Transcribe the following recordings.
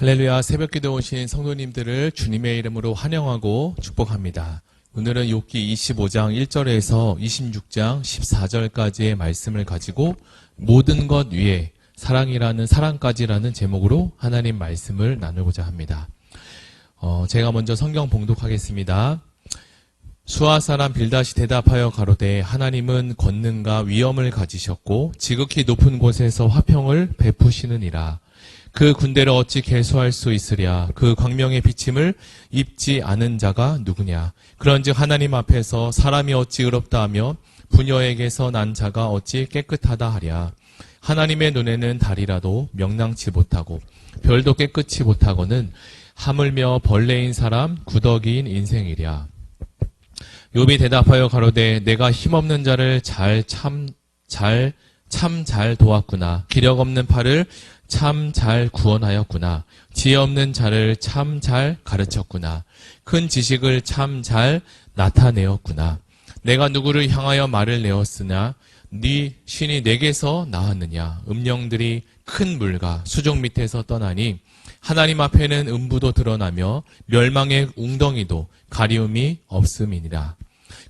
할렐루야, 새벽기도 오신 성도님들을 주님의 이름으로 환영하고 축복합니다. 오늘은 욥기 25장 1절에서 26장 14절까지의 말씀을 가지고 모든 것 위에 사랑이라는 사랑까지라는 제목으로 하나님 말씀을 나누고자 합니다. 제가 먼저 성경 봉독하겠습니다. 수아 사람 빌닷이 대답하여 가로되 하나님은 권능과 위엄을 가지셨고 지극히 높은 곳에서 화평을 베푸시느니라. 그 군대를 어찌 계수할 수 있으랴. 그 광명의 비침을 입지 않은 자가 누구냐. 그런즉 하나님 앞에서 사람이 어찌 의롭다 하며 부녀에게서 난 자가 어찌 깨끗하다 하랴. 하나님의 눈에는 달이라도 명랑치 못하고 별도 깨끗이 못하고는 하물며 벌레인 사람 구더기인 인생이랴. 욥이 대답하여 가로되 내가 힘없는 자를 참 잘 도왔구나. 기력 없는 팔을 참 잘 구원하였구나. 지혜 없는 자를 참 잘 가르쳤구나. 큰 지식을 참 잘 나타내었구나. 내가 누구를 향하여 말을 내었으나 네 신이 내게서 나왔느냐. 음령들이 큰 물과 수족 밑에서 떠나니 하나님 앞에는 음부도 드러나며 멸망의 웅덩이도 가리움이 없음이니라.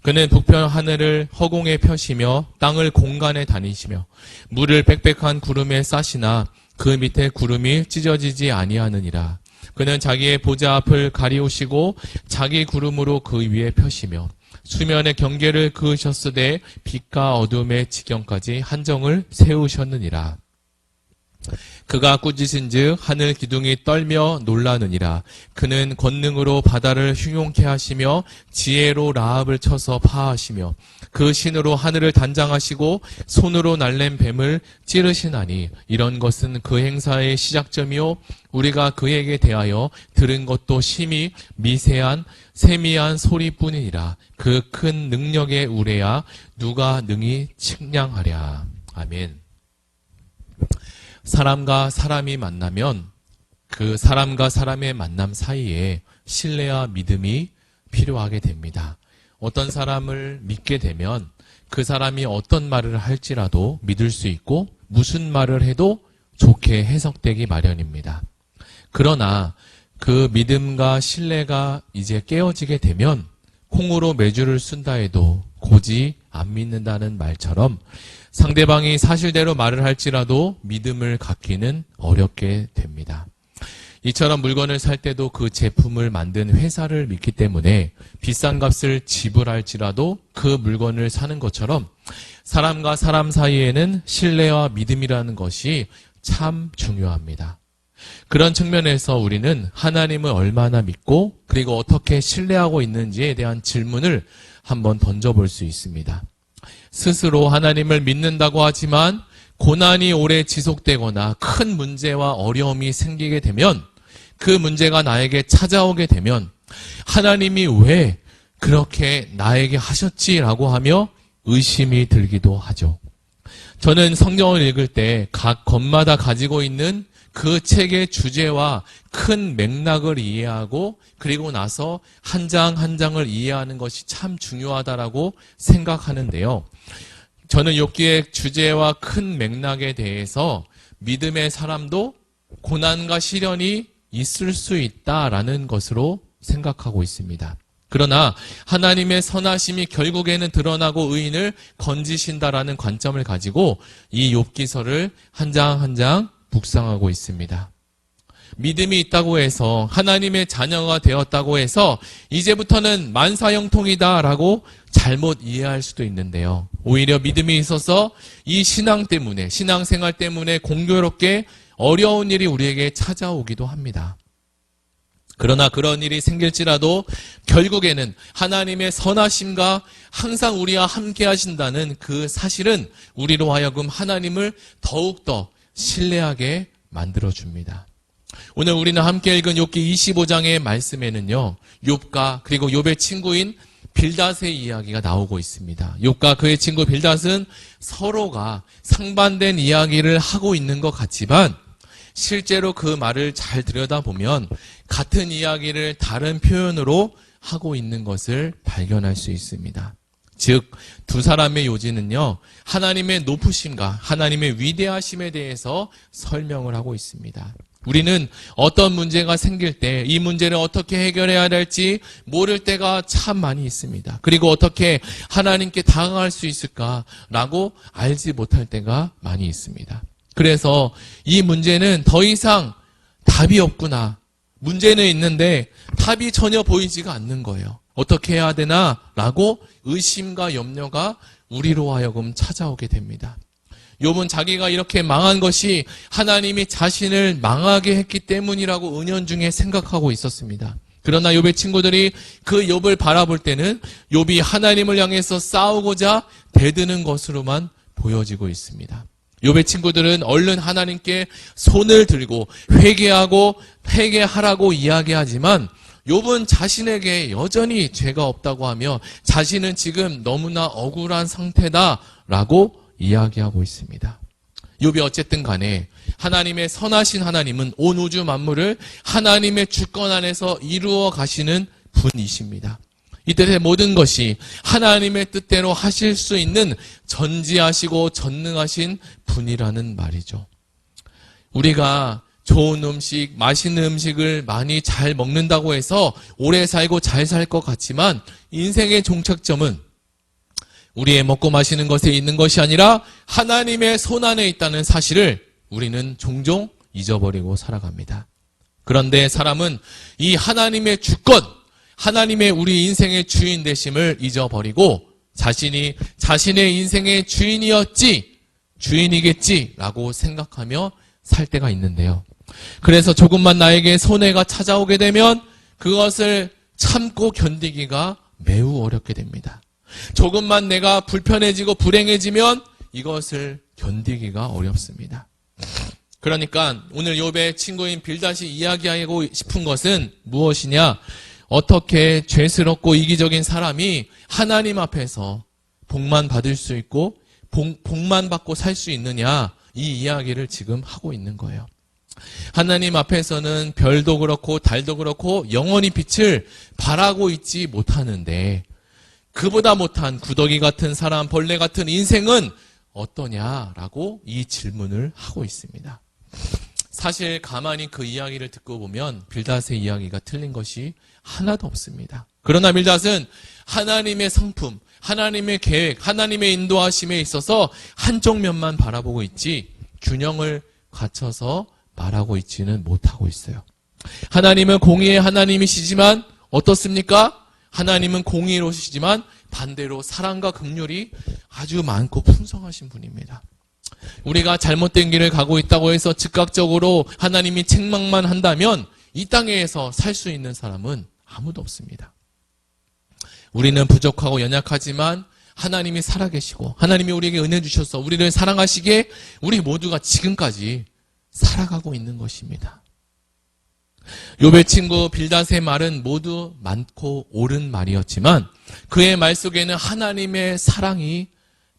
그는 북편 하늘을 허공에 펴시며 땅을 공간에 다니시며 물을 빽빽한 구름에 싸시나 그 밑에 구름이 찢어지지 아니하느니라. 그는 자기의 보좌 앞을 가리우시고 자기 구름으로 그 위에 펴시며 수면의 경계를 그으셨으되 빛과 어둠의 지경까지 한정을 세우셨느니라. 그가 꾸짖은즉 하늘 기둥이 떨며 놀라느니라. 그는 권능으로 바다를 흉용케 하시며 지혜로 라합을 쳐서 파하시며 그 신으로 하늘을 단장하시고 손으로 날랜 뱀을 찌르시나니 이런 것은 그 행사의 시작점이요 우리가 그에게 대하여 들은 것도 심히 미세한 세미한 소리뿐이니라. 그 큰 능력의 우레야 누가 능히 측량하랴. 아멘. 사람과 사람이 만나면 그 사람과 사람의 만남 사이에 신뢰와 믿음이 필요하게 됩니다. 어떤 사람을 믿게 되면 그 사람이 어떤 말을 할지라도 믿을 수 있고 무슨 말을 해도 좋게 해석되기 마련입니다. 그러나 그 믿음과 신뢰가 이제 깨어지게 되면 콩으로 메주를 쓴다 해도 고지 안 믿는다는 말처럼 상대방이 사실대로 말을 할지라도 믿음을 갖기는 어렵게 됩니다. 이처럼 물건을 살 때도 그 제품을 만든 회사를 믿기 때문에 비싼 값을 지불할지라도 그 물건을 사는 것처럼 사람과 사람 사이에는 신뢰와 믿음이라는 것이 참 중요합니다. 그런 측면에서 우리는 하나님을 얼마나 믿고 그리고 어떻게 신뢰하고 있는지에 대한 질문을 한번 던져볼 수 있습니다. 스스로 하나님을 믿는다고 하지만 고난이 오래 지속되거나 큰 문제와 어려움이 생기게 되면 그 문제가 나에게 찾아오게 되면 하나님이 왜 그렇게 나에게 하셨지라고 하며 의심이 들기도 하죠. 저는 성경을 읽을 때 각 권마다 가지고 있는 그 책의 주제와 큰 맥락을 이해하고 그리고 나서 한 장 한 장을 이해하는 것이 참 중요하다라고 생각하는데요. 저는 욥기의 주제와 큰 맥락에 대해서 믿음의 사람도 고난과 시련이 있을 수 있다라는 것으로 생각하고 있습니다. 그러나 하나님의 선하심이 결국에는 드러나고 의인을 건지신다라는 관점을 가지고 이 욥기서를 한 장 한 장 묵상하고 있습니다. 믿음이 있다고 해서 하나님의 자녀가 되었다고 해서 이제부터는 만사형통이다라고 잘못 이해할 수도 있는데요. 오히려 믿음이 있어서 이 신앙 때문에 신앙생활 때문에 공교롭게 어려운 일이 우리에게 찾아오기도 합니다. 그러나 그런 일이 생길지라도 결국에는 하나님의 선하심과 항상 우리와 함께 하신다는 그 사실은 우리로 하여금 하나님을 더욱더 신뢰하게 만들어줍니다. 오늘 우리는 함께 읽은 욥기 25장의 말씀에는요. 욥과 그리고 욥의 친구인 빌닷의 이야기가 나오고 있습니다. 욥과 그의 친구 빌닷은 서로가 상반된 이야기를 하고 있는 것 같지만 실제로 그 말을 잘 들여다보면 같은 이야기를 다른 표현으로 하고 있는 것을 발견할 수 있습니다. 즉, 두 사람의 요지는요, 하나님의 높으심과 하나님의 위대하심에 대해서 설명을 하고 있습니다. 우리는 어떤 문제가 생길 때 이 문제를 어떻게 해결해야 될지 모를 때가 참 많이 있습니다. 그리고 어떻게 하나님께 다가갈 수 있을까라고 알지 못할 때가 많이 있습니다. 그래서 이 문제는 더 이상 답이 없구나. 문제는 있는데 답이 전혀 보이지가 않는 거예요. 어떻게 해야 되나라고 의심과 염려가 우리로 하여금 찾아오게 됩니다. 욥은 자기가 이렇게 망한 것이 하나님이 자신을 망하게 했기 때문이라고 은연중에 생각하고 있었습니다. 그러나 욥의 친구들이 그 욥을 바라볼 때는 욥이 하나님을 향해서 싸우고자 대드는 것으로만 보여지고 있습니다. 욥의 친구들은 얼른 하나님께 손을 들고 회개하라고 이야기하지만 욥은 자신에게 여전히 죄가 없다고 하며 자신은 지금 너무나 억울한 상태다라고 이야기하고 있습니다. 욥이 어쨌든 간에 하나님의 선하신 하나님은 온 우주 만물을 하나님의 주권 안에서 이루어 가시는 분이십니다. 이때의 모든 것이 하나님의 뜻대로 하실 수 있는 전지하시고 전능하신 분이라는 말이죠. 우리가 좋은 음식, 맛있는 음식을 많이 잘 먹는다고 해서 오래 살고 잘 살 것 같지만 인생의 종착점은 우리의 먹고 마시는 것에 있는 것이 아니라 하나님의 손 안에 있다는 사실을 우리는 종종 잊어버리고 살아갑니다. 그런데 사람은 이 하나님의 주권, 하나님의 우리 인생의 주인 되심을 잊어버리고 자신이 자신의 인생의 주인이겠지라고 생각하며 살 때가 있는데요. 그래서 조금만 나에게 손해가 찾아오게 되면 그것을 참고 견디기가 매우 어렵게 됩니다. 조금만 내가 불편해지고 불행해지면 이것을 견디기가 어렵습니다. 그러니까 오늘 욥의 친구인 빌닷이 이야기하고 싶은 것은 무엇이냐? 어떻게 죄스럽고 이기적인 사람이 하나님 앞에서 복만 받을 수 있고 복만 받고 살 수 있느냐? 이 이야기를 지금 하고 있는 거예요. 하나님 앞에서는 별도 그렇고 달도 그렇고 영원히 빛을 발하고 있지 못하는데 그보다 못한 구더기 같은 사람, 벌레 같은 인생은 어떠냐라고 이 질문을 하고 있습니다. 사실 가만히 그 이야기를 듣고 보면 빌닷의 이야기가 틀린 것이 하나도 없습니다. 그러나 빌닷은 하나님의 성품, 하나님의 계획, 하나님의 인도하심에 있어서 한쪽 면만 바라보고 있지 균형을 갖춰서 말하고 있지는 못하고 있어요. 하나님은 공의의 하나님이시지만 어떻습니까? 하나님은 공의로시지만 반대로 사랑과 긍휼이 아주 많고 풍성하신 분입니다. 우리가 잘못된 길을 가고 있다고 해서 즉각적으로 하나님이 책망만 한다면 이 땅에서 살 수 있는 사람은 아무도 없습니다. 우리는 부족하고 연약하지만 하나님이 살아계시고 하나님이 우리에게 은혜 주셔서 우리를 사랑하시기에 우리 모두가 지금까지 살아가고 있는 것입니다. 욥의 친구 빌닷의 말은 모두 많고 옳은 말이었지만 그의 말 속에는 하나님의 사랑이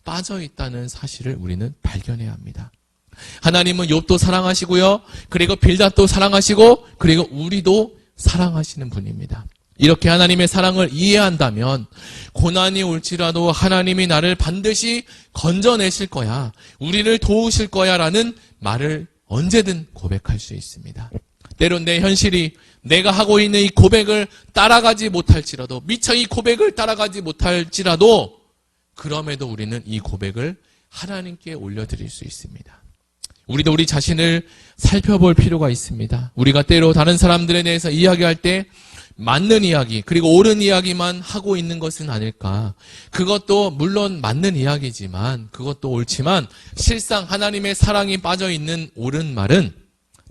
빠져 있다는 사실을 우리는 발견해야 합니다. 하나님은 욥도 사랑하시고요. 그리고 빌닷도 사랑하시고 그리고 우리도 사랑하시는 분입니다. 이렇게 하나님의 사랑을 이해한다면 고난이 올지라도 하나님이 나를 반드시 건져내실 거야. 우리를 도우실 거야 라는 말을 언제든 고백할 수 있습니다. 때론 내 현실이 내가 하고 있는 이 고백을 따라가지 못할지라도 미처 이 고백을 따라가지 못할지라도 그럼에도 우리는 이 고백을 하나님께 올려드릴 수 있습니다. 우리도 우리 자신을 살펴볼 필요가 있습니다. 우리가 때로 다른 사람들에 대해서 이야기할 때 맞는 이야기 그리고 옳은 이야기만 하고 있는 것은 아닐까. 그것도 물론 맞는 이야기지만 그것도 옳지만 실상 하나님의 사랑이 빠져있는 옳은 말은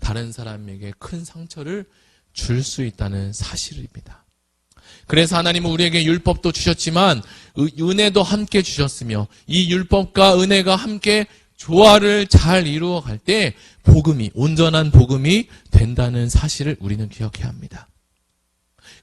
다른 사람에게 큰 상처를 줄 수 있다는 사실입니다. 그래서 하나님은 우리에게 율법도 주셨지만 은혜도 함께 주셨으며 이 율법과 은혜가 함께 조화를 잘 이루어 갈 때 복음이 온전한 복음이 된다는 사실을 우리는 기억해야 합니다.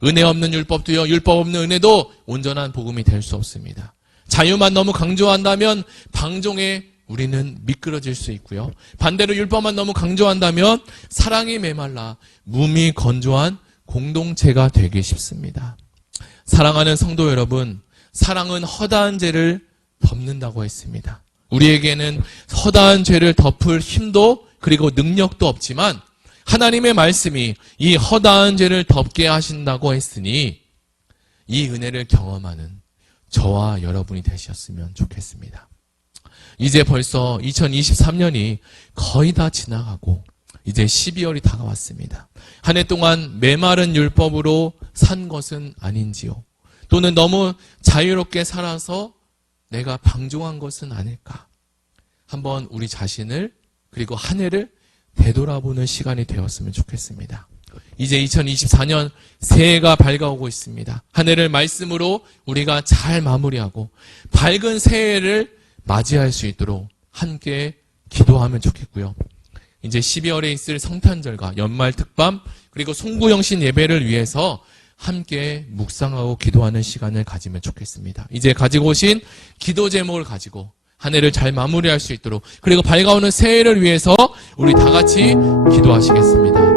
은혜 없는 율법도요, 율법 없는 은혜도 온전한 복음이 될 수 없습니다. 자유만 너무 강조한다면 방종에 우리는 미끄러질 수 있고요. 반대로 율법만 너무 강조한다면 사랑이 메말라 몸이 건조한 공동체가 되기 쉽습니다. 사랑하는 성도 여러분, 사랑은 허다한 죄를 덮는다고 했습니다. 우리에게는 허다한 죄를 덮을 힘도 그리고 능력도 없지만 하나님의 말씀이 이 허다한 죄를 덮게 하신다고 했으니 이 은혜를 경험하는 저와 여러분이 되셨으면 좋겠습니다. 이제 벌써 2023년이 거의 다 지나가고 이제 12월이 다가왔습니다. 한 해 동안 메마른 율법으로 산 것은 아닌지요? 또는 너무 자유롭게 살아서 내가 방종한 것은 아닐까? 한번 우리 자신을 그리고 한 해를 되돌아보는 시간이 되었으면 좋겠습니다. 이제 2024년 새해가 밝아오고 있습니다. 한 해를 말씀으로 우리가 잘 마무리하고 밝은 새해를 맞이할 수 있도록 함께 기도하면 좋겠고요. 이제 12월에 있을 성탄절과 연말 특밤 그리고 송구영신 예배를 위해서 함께 묵상하고 기도하는 시간을 가지면 좋겠습니다. 이제 가지고 오신 기도 제목을 가지고 한 해를 잘 마무리할 수 있도록 그리고 밝아오는 새해를 위해서 우리 다 같이 기도하시겠습니다.